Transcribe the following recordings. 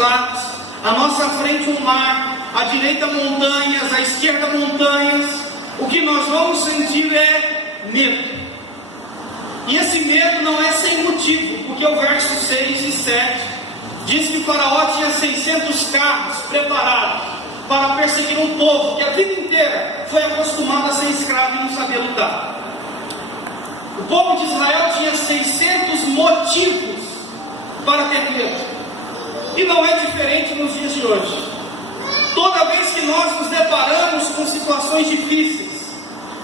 lados, à nossa frente um mar, à direita montanhas, à esquerda montanhas, o que nós vamos sentir é medo. E esse medo não é sem motivo, porque o verso 6 e 7 diz que Faraó tinha 600 carros preparados para perseguir um povo que a vida inteira foi acostumado a ser escravo e não sabia lutar. O povo de Israel tinha 600 motivos para ter medo. E não é diferente nos dias de hoje. Toda vez que nós nos deparamos com situações difíceis,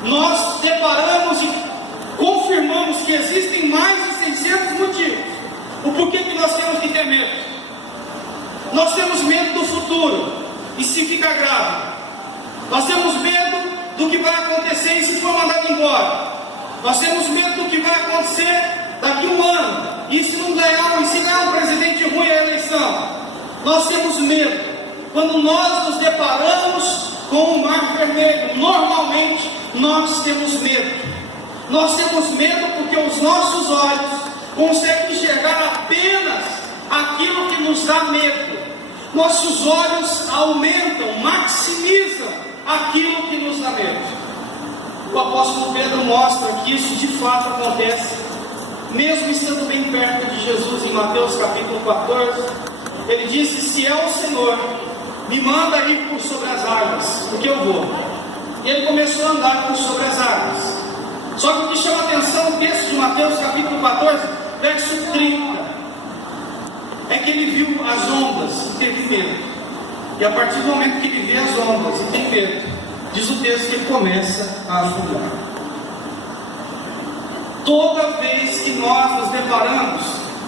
nós deparamos e confirmamos que existem mais de 600 motivos. O porquê que nós temos que ter medo? Nós temos medo do futuro, e se ficar grave. Nós temos medo do que vai acontecer e se for mandado embora. Nós temos medo do que vai acontecer daqui a um ano, e se não ganhar, e se ganhar um presidente ruim a eleição. Nós temos medo quando nós nos deparamos com o mar vermelho. Normalmente nós temos medo. Nós temos medo porque os nossos olhos conseguem enxergar apenas aquilo que nos dá medo. Nossos olhos aumentam, maximizam aquilo que nos dá medo. O apóstolo Pedro mostra que isso de fato acontece, mesmo estando bem perto de Jesus. Em Mateus capítulo 14, ele disse: se é o Senhor, me manda ir por sobre as águas, porque eu vou. E ele começou a andar por sobre as águas. Só que o que chama atenção no texto de Mateus capítulo 14, verso 30, é que ele viu as ondas e teve medo. E a partir do momento que ele vê as ondas e tem medo, diz o texto que ele começa a afundar. Toda vez que nós nos deparamos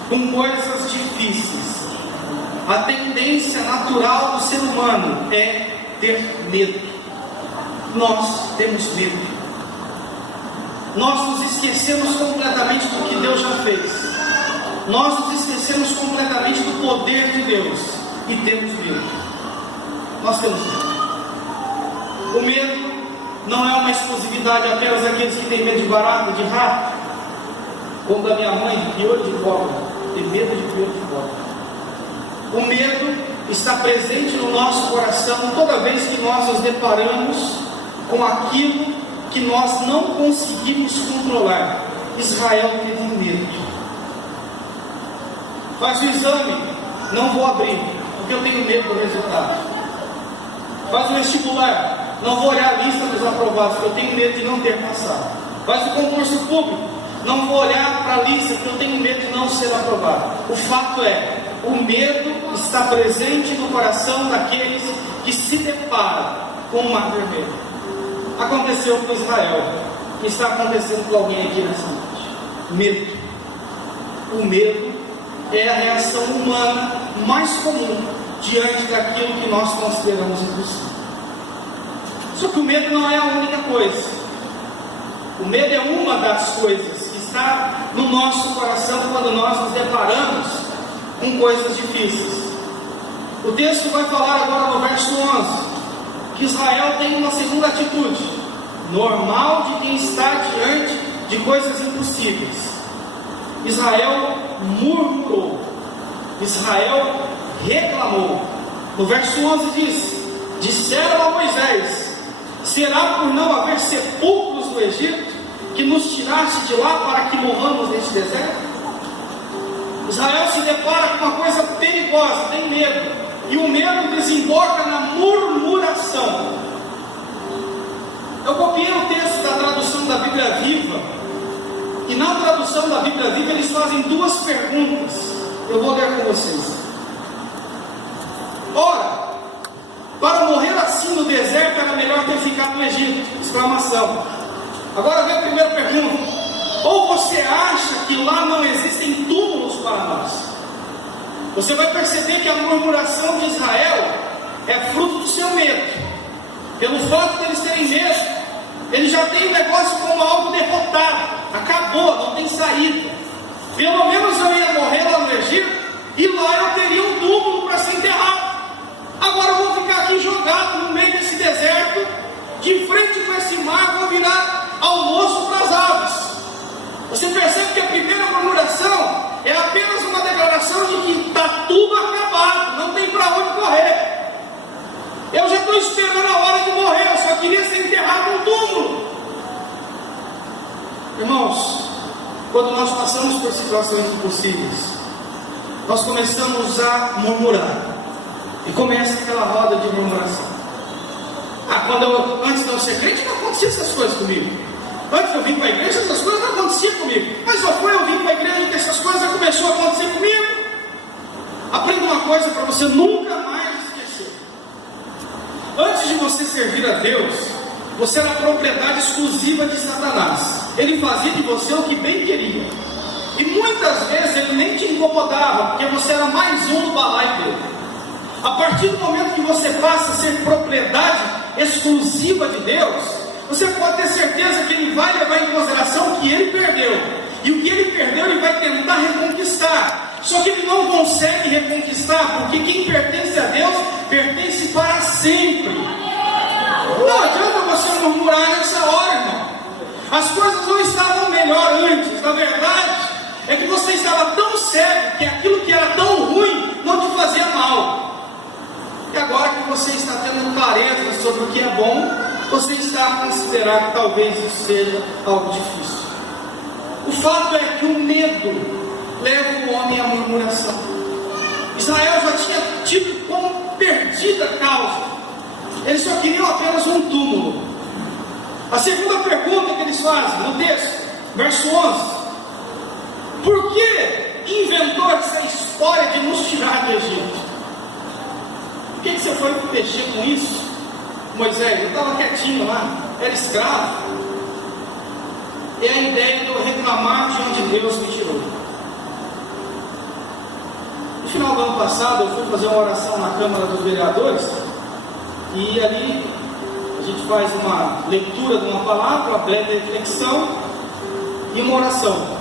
com coisas difíceis, a tendência natural do ser humano é ter medo. Nós temos medo. Nós nos esquecemos completamente do que Deus já fez. Nós nos esquecemos completamente do poder de Deus e temos medo. Nós temos medo. O medo não é uma exclusividade apenas daqueles que têm medo de barata, de rato, como da minha mãe, de piolho de cobra. Tem medo de piolho de cobra. O medo está presente no nosso coração toda vez que nós nos deparamos com aquilo que nós não conseguimos controlar. Israel teve medo. Faz o exame, não vou abrir, porque eu tenho medo do resultado. Faz o vestibular, não vou olhar a lista dos aprovados, porque eu tenho medo de não ter passado. Faz o concurso público, não vou olhar para a lista, porque eu tenho medo de não ser aprovado. O fato é, o medo está presente no coração daqueles que se deparam com o mar vermelho. Aconteceu com Israel, e está acontecendo com alguém aqui nessa noite. Medo. O medo é a reação humana mais comum diante daquilo que nós consideramos impossível. Só que o medo não é a única coisa. O medo é uma das coisas que está no nosso coração quando nós nos deparamos com coisas difíceis. O texto vai falar agora no verso 11 que Israel tem uma segunda atitude normal de quem está diante de coisas impossíveis. Israel murmurou, Israel reclamou. No verso 11 diz: disseram a Moisés: será por não haver sepulcros no Egito que nos tiraste de lá para que morramos neste deserto? Israel se depara com uma coisa perigosa, tem medo, e o medo desemboca na murmuração. Eu copiei o texto da tradução da Bíblia Viva, e na tradução da Bíblia Viva eles fazem duas perguntas. Eu vou ler com vocês. Ora, para morrer assim no deserto era melhor ter ficado no Egito! Exclamação. Agora vem a primeira pergunta. Ou você acha que lá não existem túmulos para nós? Você vai perceber que a murmuração de Israel é fruto do seu medo. Pelo fato de eles terem medo, eles já têm o negócio como algo derrotado. Acabou, não tem saída. Pelo menos eu ia morrer lá no Egito, e lá eu teria um túmulo para ser enterrado. Agora eu vou ficar aqui jogado no meio desse deserto, de frente com esse mar, vou virar almoço para as aves. Você percebe que a primeira murmuração é apenas uma declaração de que está tudo acabado, não tem quando nós passamos por situações impossíveis, nós começamos a murmurar, e começa aquela roda de murmuração. Antes de eu ser crente, não acontecia essas coisas comigo. Antes de eu vir para a igreja, essas coisas não aconteciam comigo. Mas só foi eu vir para a igreja que essas coisas começaram a acontecer comigo. Aprenda uma coisa para você nunca mais esquecer. Antes de você servir a Deus, você era propriedade exclusiva de Satanás. Ele fazia de você o que bem queria. E muitas vezes ele nem te incomodava, porque você era mais um no balaio dele. A partir do momento que você passa a ser propriedade exclusiva de Deus, você pode ter certeza que ele vai levar em consideração o que ele perdeu. E o que ele perdeu, ele vai tentar reconquistar. Só que ele não consegue reconquistar, porque quem pertence a Deus, pertence para sempre. Não adianta você murmurar nessa hora, irmão. As coisas não estavam melhor antes. Na verdade, é que você estava tão cego que aquilo que era tão ruim não te fazia mal. E agora que você está tendo clareza sobre o que é bom, você está a considerar que talvez isso seja algo difícil. O fato é que o medo leva o homem à murmuração. Israel já tinha tido como perdida a causa. Eles só queriam apenas um túmulo. A segunda pergunta que eles fazem no texto, verso 11: por que inventou essa história de nos tirar do Egito? Por que você foi mexer com isso? Moisés, eu estava quietinho lá, era escravo. É a ideia de eu reclamar de onde Deus me tirou. No final do ano passado, eu fui fazer uma oração na Câmara dos Vereadores, e ali a gente faz uma leitura de uma palavra, uma breve reflexão e uma oração.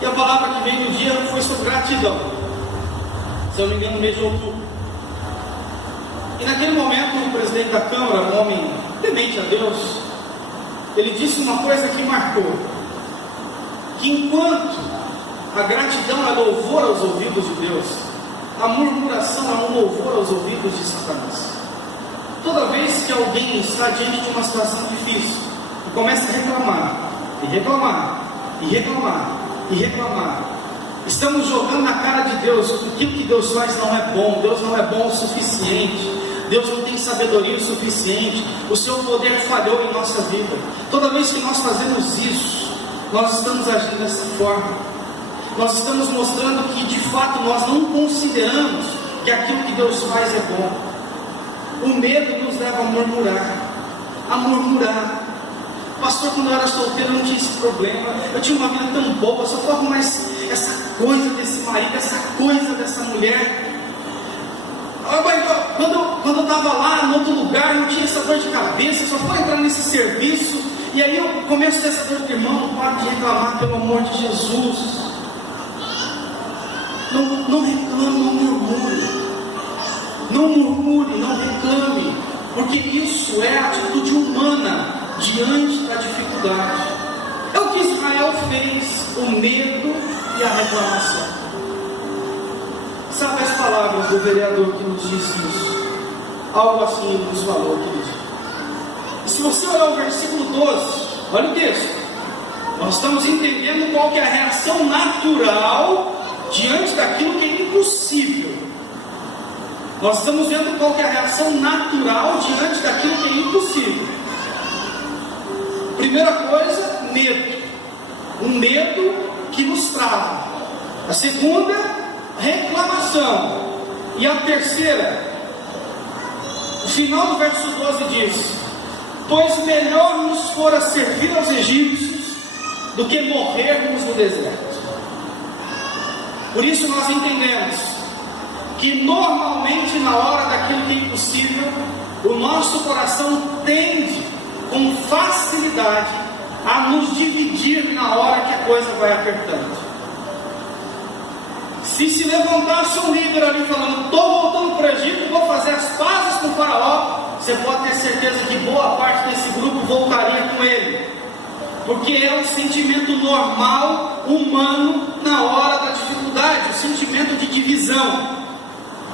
E a palavra que veio no dia foi sobre gratidão, se eu não me engano, no mês de outubro. E naquele momento, o presidente da Câmara, um homem temente a Deus, ele disse uma coisa que marcou: que enquanto a gratidão é louvor aos ouvidos de Deus, a murmuração é um louvor aos ouvidos de Satanás. Toda vez que alguém está diante de uma situação difícil e começa a reclamar, e reclamar, e reclamar, e reclamar, estamos jogando na cara de Deus que aquilo que Deus faz não é bom, Deus não é bom o suficiente, Deus não tem sabedoria o suficiente, o seu poder falhou em nossa vida. Toda vez que nós fazemos isso, nós estamos agindo dessa forma. Nós estamos mostrando que de fato nós não consideramos que aquilo que Deus faz é bom. O medo nos leva a murmurar, a murmurar. Pastor, quando eu era solteiro eu não tinha esse problema, eu tinha uma vida tão boa, só falava mais essa coisa desse marido, essa coisa dessa mulher. Quando eu estava lá no outro lugar, eu não tinha essa dor de cabeça, só foi entrar nesse serviço, e aí eu começo a ter essa dor de irmão, não paro de reclamar, pelo amor de Jesus. Não reclame, não murmure. Não murmure, não reclame, porque isso é a atitude humana diante da dificuldade. É o que Israel fez, o medo e a reclamação. Sabe as palavras do vereador que nos disse isso? Algo assim ele nos falou, querido. E se você olhar o versículo 12, olha o texto. Nós estamos entendendo qual que é a reação natural diante daquilo que é impossível. Nós estamos vendo qual que é a reação natural diante daquilo que é impossível. Primeira coisa, medo. Um medo que nos trava. A segunda, reclamação. E a terceira, o final do verso 12 diz: pois melhor nos fora servir aos egípcios do que morrermos no deserto. Por isso nós entendemos que normalmente na hora daquilo que é impossível, o nosso coração tende com facilidade a nos dividir na hora que a coisa vai apertando. Se levantasse um líder ali falando: estou voltando para o Egito, vou fazer as pazes com o faraó, você pode ter certeza que boa parte desse grupo voltaria com ele, porque é um sentimento normal, humano, na hora da dificuldade, o sentimento de divisão.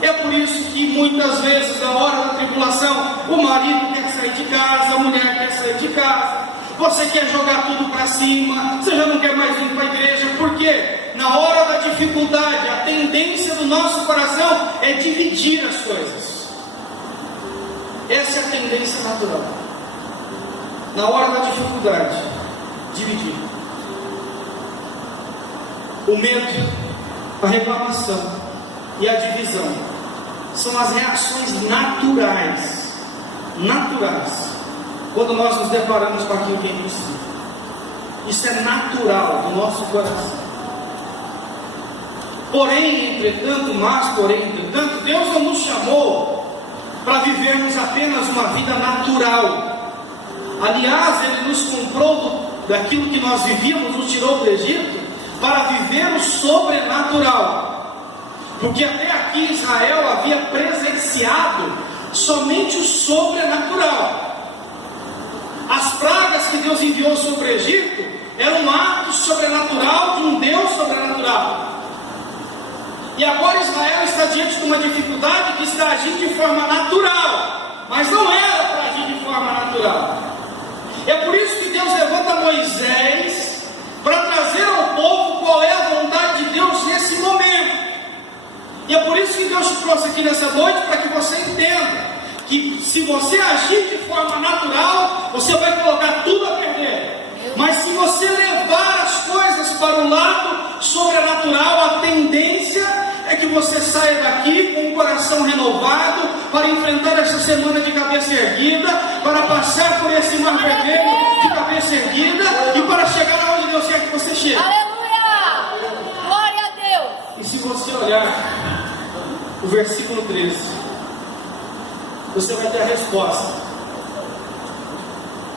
É por isso que muitas vezes na hora da tribulação, o marido quer sair de casa, a mulher quer sair de casa, você quer jogar tudo para cima, você já não quer mais vir para a igreja. Por quê? Na hora da dificuldade, a tendência do nosso coração é dividir as coisas. Essa é a tendência natural. Na hora da dificuldade, dividir. O medo, a reclamação e a divisão são as reações naturais quando nós nos deparamos com aquilo que é impossível. Isso é natural do nosso coração. Porém, entretanto, Deus não nos chamou para vivermos apenas uma vida natural. Aliás, Ele nos comprou daquilo que nós vivíamos, nos tirou do Egito, para viver o sobrenatural. Porque até aqui Israel havia presenciado somente o sobrenatural. As pragas que Deus enviou sobre o Egito eram um ato sobrenatural de um Deus sobrenatural. E agora Israel está diante de uma dificuldade que está agindo de forma natural, mas não era para agir de forma natural. É por isso que Deus levanta Moisés para trazer ao povo qual é a vontade de Deus nesse momento. E é por isso que Deus te trouxe aqui nessa noite, para que você entenda que se você agir de forma natural, você vai colocar tudo a perder. Mas se você levar as coisas para o lado sobrenatural, a tendência é que você saia daqui com o coração renovado, para enfrentar essa semana de cabeça erguida, para passar por esse mar vermelho de cabeça erguida, e para chegar aonde Deus quer que você chegue. Aleluia! Glória a Deus! E se você olhar o versículo 13, você vai ter a resposta.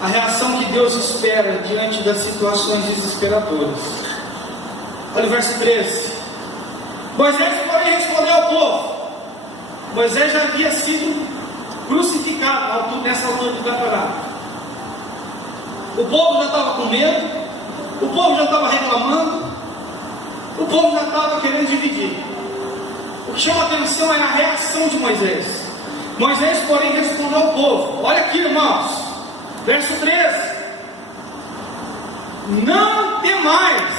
A reação que Deus espera diante das situações desesperadoras. Olha o verso 13. Moisés, porém, respondeu ao povo. Moisés já havia sido crucificado nessa altura do campeonato. O povo já estava com medo, o povo já estava reclamando, o povo já estava querendo dividir. O que chama a atenção é a reação de Moisés. Moisés, porém, respondeu ao povo. Olha aqui, irmãos, verso 13: não temais,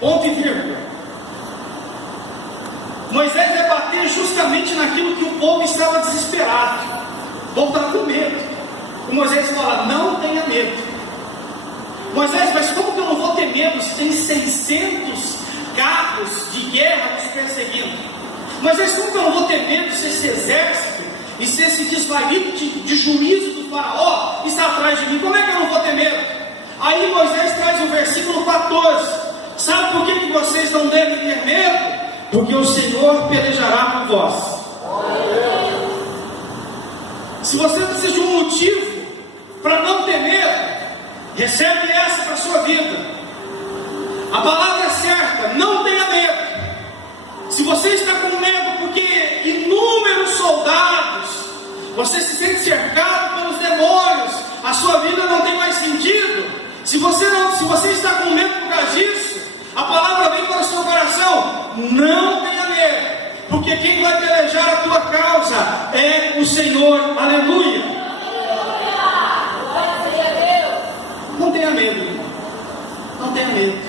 ponto e vírgula. Moisés vai bater justamente naquilo que o povo estava desesperado. O povo estava com medo. E Moisés fala: não tenha medo. Moisés, mas como que eu não vou ter medo se tem 600 carros de guerra nos perseguindo? Moisés, como que eu não vou ter medo se esse exército e se esse desvario de juízo do faraó está atrás de mim? Como é que eu não vou ter medo? Aí Moisés traz o versículo 14. Sabe por que vocês não devem ter medo? Porque o Senhor pelejará por vós. Se você precisa de um motivo para não ter medo, recebe essa para a sua vida. A palavra é certa: não tenha medo. Se você está com medo porque inúmeros soldados, você se sente cercado pelos demônios, a sua vida não tem mais sentido. Se você está com medo por causa disso, a palavra vem para o seu coração: não tenha medo, porque quem vai pelejar a tua causa é o Senhor. Aleluia! Não tenha medo, irmão. Não tenha medo.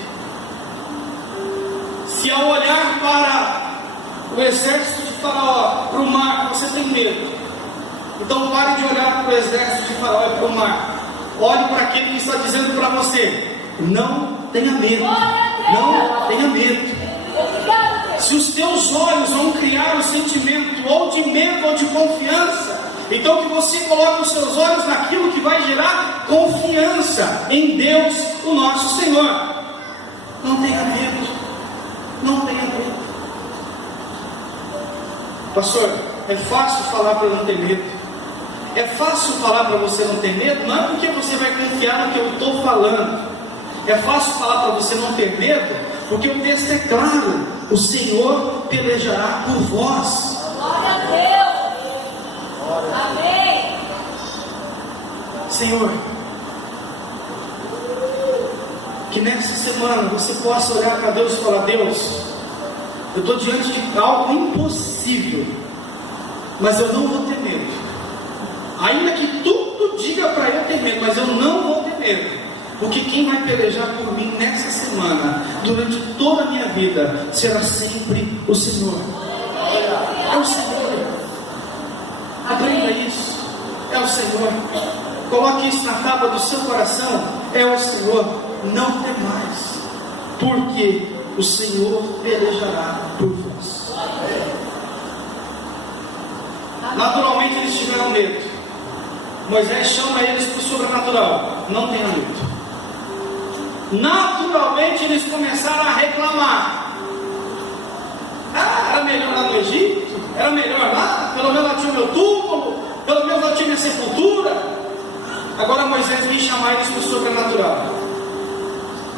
Se ao olhar para o exército de Faraó, para o mar, você tem medo, então pare de olhar para o exército de Faraó e para o mar. Olhe para aquele que está dizendo para você: não tenha medo. Não tenha medo. Se os teus olhos vão criar um sentimento ou de medo ou de confiança, então que você coloque os seus olhos naquilo que vai gerar confiança em Deus, o nosso Senhor. Não tenha medo. Não tenha medo. Pastor, é fácil falar para não ter medo. É fácil falar para você não ter medo. Não é porque você vai confiar no que eu estou falando. É fácil falar para você não ter medo, porque o texto é claro: o Senhor pelejará por vós. Glória a Deus. Amém. Senhor, que nessa semana você possa olhar para Deus e falar: Deus, eu estou diante de algo impossível, mas eu não vou ter medo. Ainda que tudo diga para eu ter medo, mas eu não vou ter medo, Porque quem vai pelejar por mim nessa semana, durante toda a minha vida, será sempre o Senhor. É o Senhor. Aprenda isso. É o Senhor. Coloque isso na tábua do seu coração. É o Senhor. Não tem mais. Porque o Senhor pelejará por vós. Naturalmente eles tiveram medo. Moisés chama eles para o sobrenatural. Não tenha medo. Naturalmente eles começaram a reclamar. Era melhor lá no Egito, era melhor lá, pelo menos lá tinha o meu túmulo, pelo menos lá tinha minha sepultura. Agora Moisés vem chamar eles para o sobrenatural.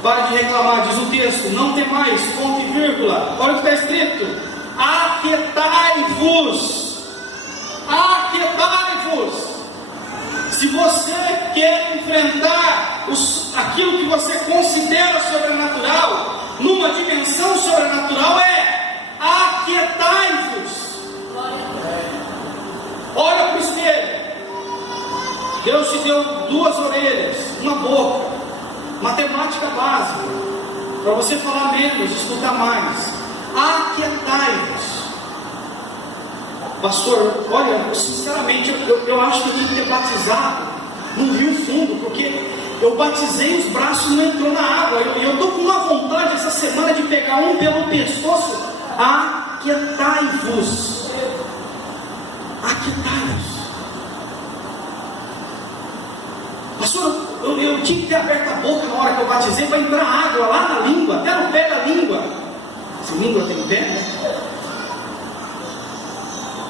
Pare de reclamar, diz o texto, não tem mais, ponto e vírgula. Olha o que está escrito: aquietai-vos, aquietai-vos. Se você quer enfrentar aquilo que você considera sobrenatural, numa dimensão sobrenatural, aquietai-vos. Olha para o espelho. Deus te deu 2 orelhas, uma boca, matemática básica, para você falar menos, escutar mais. Aquietai-vos. Pastor, olha, sinceramente, eu acho que eu tinha que ter batizado no Rio Fundo, porque eu batizei, os braços não entrou na água. Eu estou com uma vontade essa semana de pegar um pelo pescoço. Aquietai-vos. Aquietai-vos. Pastor, eu tinha que ter aberto a boca na hora que eu batizei para entrar água lá na língua, até no pé da língua. Se língua tem pé, né?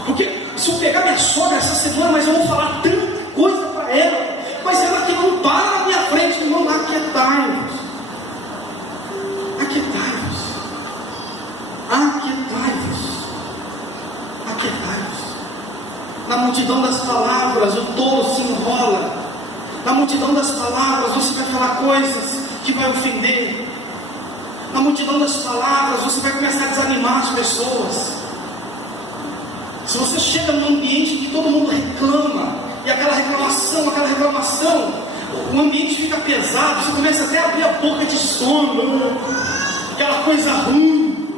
Porque se eu pegar minha sogra essa semana, mas eu vou falar tanta coisa para ela, mas ela que não para na minha frente, irmão, aquietai-vos. Aquietai-vos. Aquietai-vos. Aquietai-vos. Na multidão das palavras, o tolo se enrola. Na multidão das palavras, você vai falar coisas que vai ofender. Na multidão das palavras, você vai começar a desanimar as pessoas. Se você chega num ambiente que todo mundo reclama, e aquela reclamação, o ambiente fica pesado, você começa até a abrir a boca de sono, aquela coisa ruim.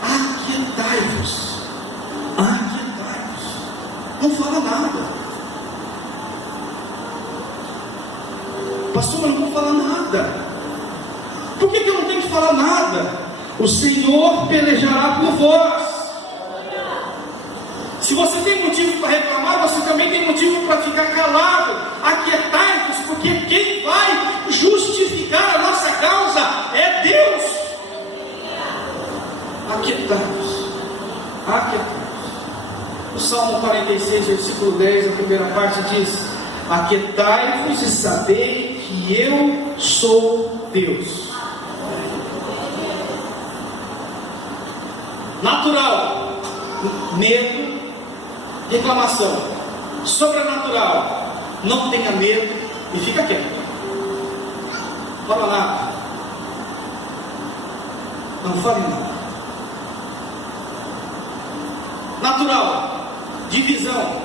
Aquietai-vos. Aquietai-vos. Não fala nada. Pastor, eu não vou falar nada. Por que eu não tenho que falar nada? O Senhor pelejará por vós. Se você tem motivo para reclamar, você também tem motivo para ficar calado. Aquietai-vos, porque quem vai justificar a nossa causa é Deus. Aquietai-vos. Aquietai-vos. O Salmo 46, versículo 10, a primeira parte diz: aquietai-vos e sabei que eu sou Deus. Natural, medo, reclamação. Sobrenatural, não tenha medo e fica quieto. Não fala nada. Não fale nada. Natural, divisão.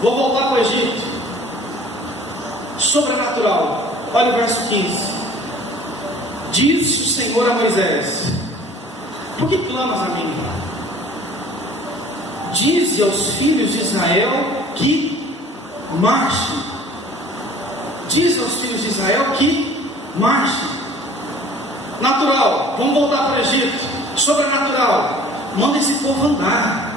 Vou voltar para o Egito. Sobrenatural, olha o verso 15. Disse o Senhor a Moisés: por que clamas a mim? Dize aos filhos de Israel que marche. Diz aos filhos de Israel que marche. Natural, vamos voltar para o Egito. Sobrenatural, manda esse povo andar.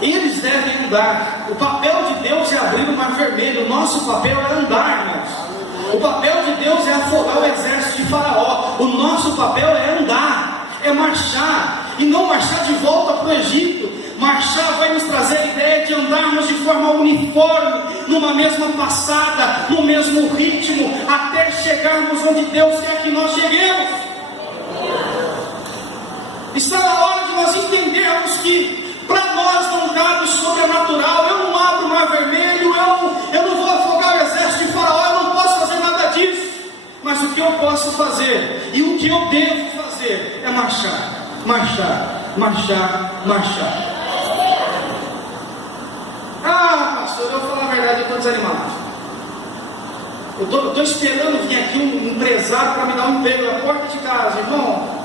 Eles devem andar. O papel de Deus é abrir o mar vermelho. O nosso papel é andar, irmãos. O papel de Deus é afogar o exército de Faraó. O nosso papel é andar, é marchar. E não marchar de volta para o Egito. Marchar vai nos trazer a ideia de andarmos de forma uniforme, numa mesma passada, no mesmo ritmo, até chegarmos onde Deus quer que nós cheguemos. Está na hora de nós entendermos que para nós não cabe o sobrenatural. Eu não abro o mar vermelho, eu não vou afogar o exército de Faraó, eu não posso fazer nada disso. Mas o que eu posso fazer e o que eu devo fazer é marchar, marchar, marchar, marchar. Ah, pastor, eu vou falar a verdade, eu estou desanimado. Eu estou esperando vir aqui um empresário para me dar um emprego na porta de casa, irmão.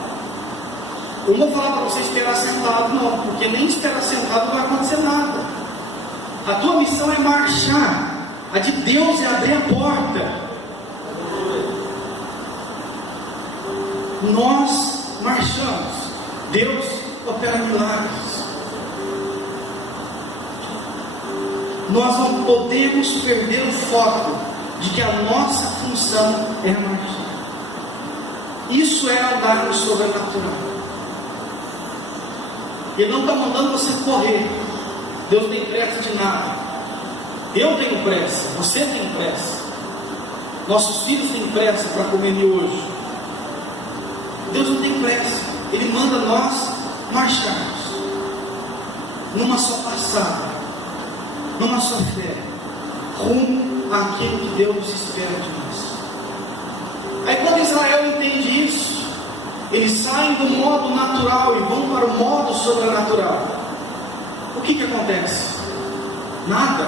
Eu não vou falar para você esperar sentado, não, porque nem esperar sentado não vai acontecer nada. A tua missão é marchar. A de Deus é abrir a porta. Nós marchamos. Deus opera milagres. Nós não podemos perder o foco de que a nossa função é marchar. Isso é andar no sobrenatural. Ele não está mandando você correr. Deus não tem pressa de nada. Eu tenho pressa, você tem pressa. Nossos filhos têm pressa para comer hoje. Deus não tem pressa. Ele manda nós marcharmos numa só passada, numa só fé, rumo àquilo que Deus espera de nós. Aí quando Israel entende isso, eles saem do modo natural e vão para o modo sobrenatural. O que acontece? Nada.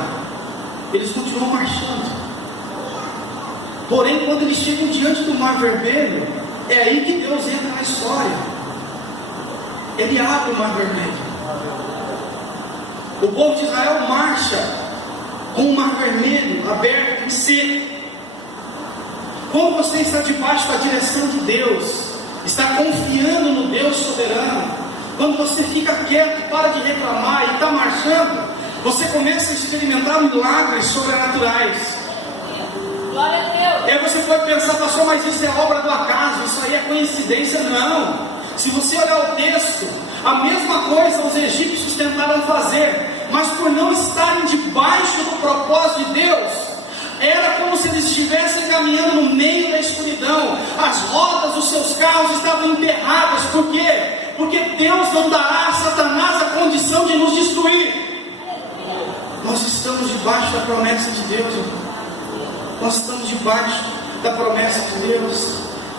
Eles continuam marchando. Porém, quando eles chegam diante do Mar Vermelho, é aí que Deus entra na história. Ele abre o Mar Vermelho. O povo de Israel marcha com o Mar Vermelho aberto e seco. Quando você está debaixo da direção de Deus, está confiando no Deus soberano, quando você fica quieto, para de reclamar e está marchando, você começa a experimentar milagres sobrenaturais. Glória a Deus. E aí você pode pensar, pastor, mas isso é obra do acaso, isso aí é coincidência. Não. Se você olhar o texto, a mesma coisa os egípcios tentaram fazer, mas por não estarem debaixo do propósito de Deus, era como se eles estivessem caminhando no meio da escuridão. As rodas dos seus carros estavam emperradas. Por quê? Porque Deus não dará a Satanás a condição de nos destruir. Nós estamos debaixo da promessa de Deus, irmão. Nós estamos debaixo da promessa de Deus.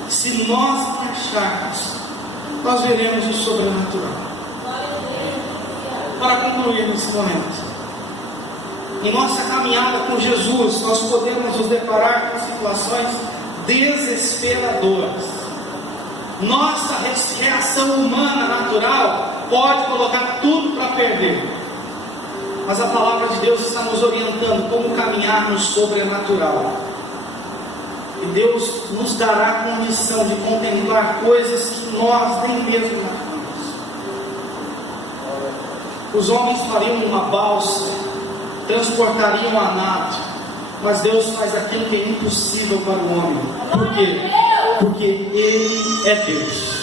Se nós marcharmos, nós veremos o sobrenatural. Para concluir nesse momento, em nossa caminhada com Jesus, nós podemos nos deparar com situações desesperadoras. Nossa reação humana natural pode colocar tudo para perder. Mas a palavra de Deus está nos orientando como caminhar no sobrenatural. E Deus nos dará a condição de contemplar coisas que nós nem mesmo imaginamos. Os homens fariam uma balsa, transportariam a nado, mas Deus faz aquilo que é impossível para o homem. Por quê? Porque Ele é Deus.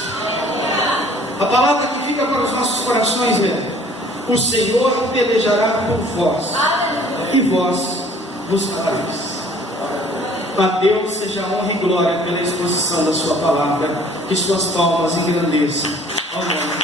A palavra que fica para os nossos corações é: o Senhor pelejará por vós, e vós buscareis. A Deus seja honra e glória pela exposição da sua palavra. Que suas palmas engrandeçam ao nome